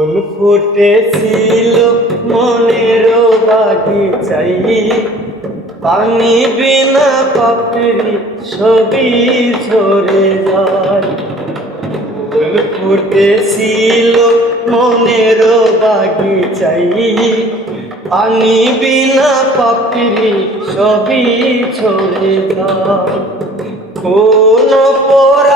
ফুল ফুটেছিল মনের বাগিচাই পানি বিনা পাপড়ি ছবি ঝরে যায়। ফুল ফুটেছিল মনের বাগিচাই পানি বিনা পাপড়ি ছবি ঝরে যায়। কোন অপরাধে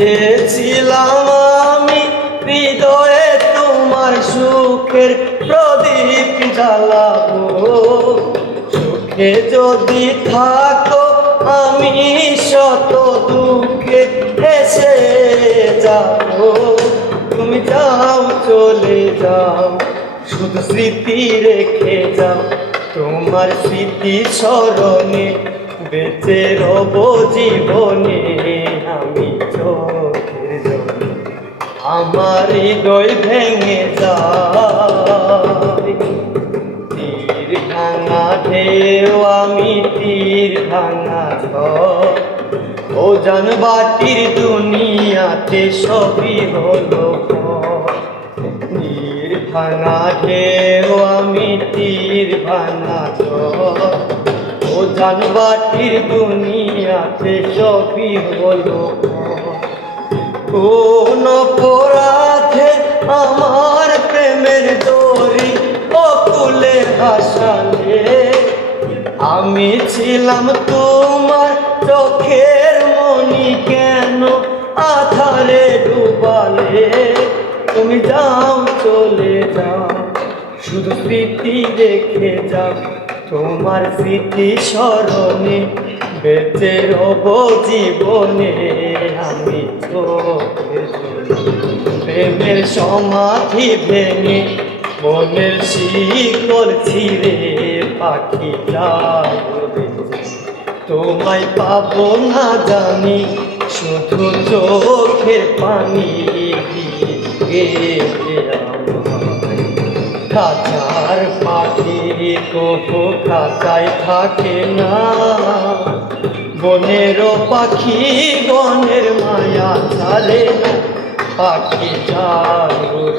চেয়েছিলাম আমি হৃদয়ে তোমার সুখের প্রদীপ জ্বালাবো। সুখে যদি থাকো, আমি শত দুঃখে এসে যাব। তুমি যাও, চলে যাও, শুধু স্মৃতি রেখে যাও। তোমার স্মৃতি স্মরণে বেঁচে রব জীবনে। আমার হৃদয় ভেঙে তীর ভাঙা ঢেউ আমি তীর ভাঙা ও জানবাটির দুনিয়াতে সবই হলো। তীর ভাঙা ঢেউ আমি তীর ভাঙা ও জানবাটির দুনিয়াতে সবই হলো। কোন অপরাধে আমার প্রেমের দড়ি অকুলে ভাসালে। আমি ছিলাম তোমার চোখের মনি কেন আধারে ডুবালে? তুমি যাও, চলে যাও। শুধু স্মৃতি রেখে যাও। তোমার স্মৃতি স্মরণে বেঁচে রব জীবনে আমি প্রেমের সমাধি ভেঙে মনের শিকল ছিঁড়ে পাখি যায় উড়ে। তোমায় পাবো না জানি, শুধু চোখের পানি দিয়ে খাঁচার পাখি কবু খাঁচায় থাকে না বনেরও পাখি বনের মায়া ছাড়ে না পাখি উড়ে।